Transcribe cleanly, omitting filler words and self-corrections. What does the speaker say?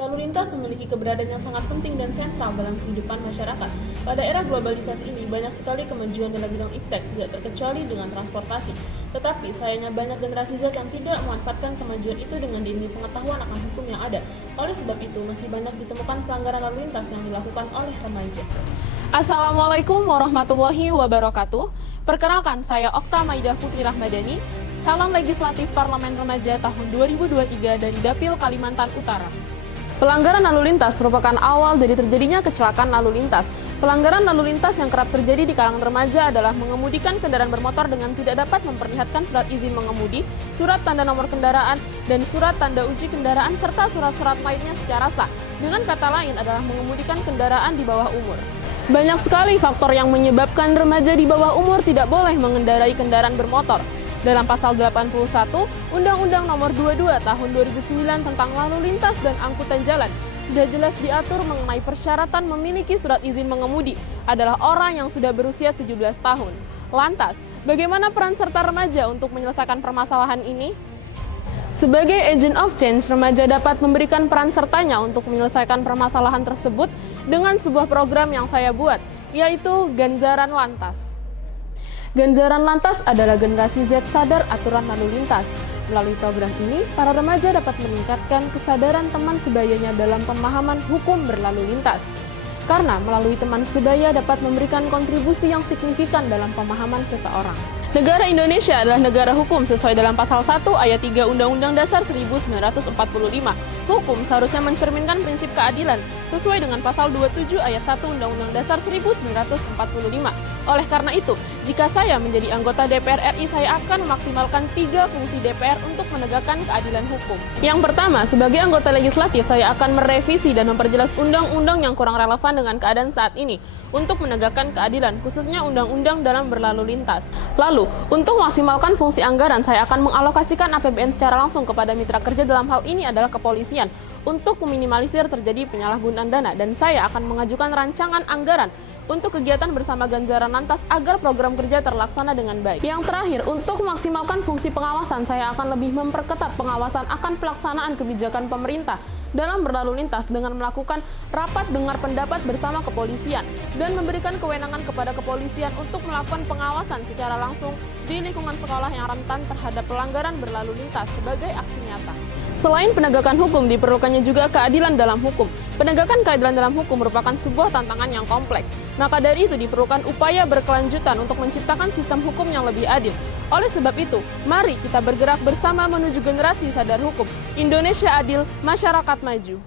Lalu lintas memiliki keberadaan yang sangat penting dan sentral dalam kehidupan masyarakat. Pada era globalisasi ini, banyak sekali kemajuan dalam bidang iptek, tidak terkecuali dengan transportasi. Tetapi, sayangnya banyak generasi Z yang tidak memanfaatkan kemajuan itu dengan dini pengetahuan akan hukum yang ada. Oleh sebab itu, masih banyak ditemukan pelanggaran lalu lintas yang dilakukan oleh remaja. Assalamualaikum warahmatullahi wabarakatuh. Perkenalkan, saya Okta Maidah Putri Rahmadani, calon legislatif Parlemen Remaja tahun 2023 dari Dapil Kalimantan Utara. Pelanggaran lalu lintas merupakan awal dari terjadinya kecelakaan lalu lintas. Pelanggaran lalu lintas yang kerap terjadi di kalangan remaja adalah mengemudikan kendaraan bermotor dengan tidak dapat memperlihatkan surat izin mengemudi, surat tanda nomor kendaraan, dan surat tanda uji kendaraan serta surat-surat lainnya secara sah. Dengan kata lain adalah mengemudikan kendaraan di bawah umur. Banyak sekali faktor yang menyebabkan remaja di bawah umur tidak boleh mengendarai kendaraan bermotor. Dalam pasal 81 Undang-Undang Nomor 22 Tahun 2009 tentang Lalu Lintas dan Angkutan Jalan sudah jelas diatur mengenai persyaratan memiliki surat izin mengemudi adalah orang yang sudah berusia 17 tahun. Lantas, bagaimana peran serta remaja untuk menyelesaikan permasalahan ini? Sebagai agent of change, remaja dapat memberikan peran sertanya untuk menyelesaikan permasalahan tersebut dengan sebuah program yang saya buat, yaitu Ganjaran Lantas. Ganjaran Lantas adalah generasi Z sadar aturan lalu lintas. Melalui program ini, para remaja dapat meningkatkan kesadaran teman sebayanya dalam pemahaman hukum berlalu lintas. Karena melalui teman sebaya dapat memberikan kontribusi yang signifikan dalam pemahaman seseorang. Negara Indonesia adalah negara hukum sesuai dalam pasal 1 ayat 3 Undang-Undang Dasar 1945. Hukum seharusnya mencerminkan prinsip keadilan sesuai dengan pasal 27 ayat 1 Undang-Undang Dasar 1945. Oleh karena itu, jika saya menjadi anggota DPR RI, saya akan memaksimalkan 3 fungsi DPR untuk menegakkan keadilan hukum. Yang pertama, sebagai anggota legislatif, saya akan merevisi dan memperjelas undang-undang yang kurang relevan dengan keadaan saat ini untuk menegakkan keadilan, khususnya undang-undang dalam berlalu lintas. Lalu, untuk memaksimalkan fungsi anggaran, saya akan mengalokasikan APBN secara langsung kepada mitra kerja, dalam hal ini adalah kepolisian, untuk meminimalisir terjadi penyalahgunaan dana, dan saya akan mengajukan rancangan anggaran untuk kegiatan bersama Ganjaran Lantas agar program kerja terlaksana dengan baik. Yang terakhir, untuk memaksimalkan fungsi pengawasan, saya akan lebih memperketat pengawasan akan pelaksanaan kebijakan pemerintah dalam berlalu lintas dengan melakukan rapat dengar pendapat bersama kepolisian dan memberikan kewenangan kepada kepolisian untuk melakukan pengawasan secara langsung di lingkungan sekolah yang rentan terhadap pelanggaran berlalu lintas sebagai aksi nyata. Selain penegakan hukum, diperlukannya juga keadilan dalam hukum. Penegakan keadilan dalam hukum merupakan sebuah tantangan yang kompleks. Maka dari itu diperlukan upaya berkelanjutan untuk menciptakan sistem hukum yang lebih adil. Oleh sebab itu, mari kita bergerak bersama menuju generasi sadar hukum. Indonesia adil, masyarakat maju.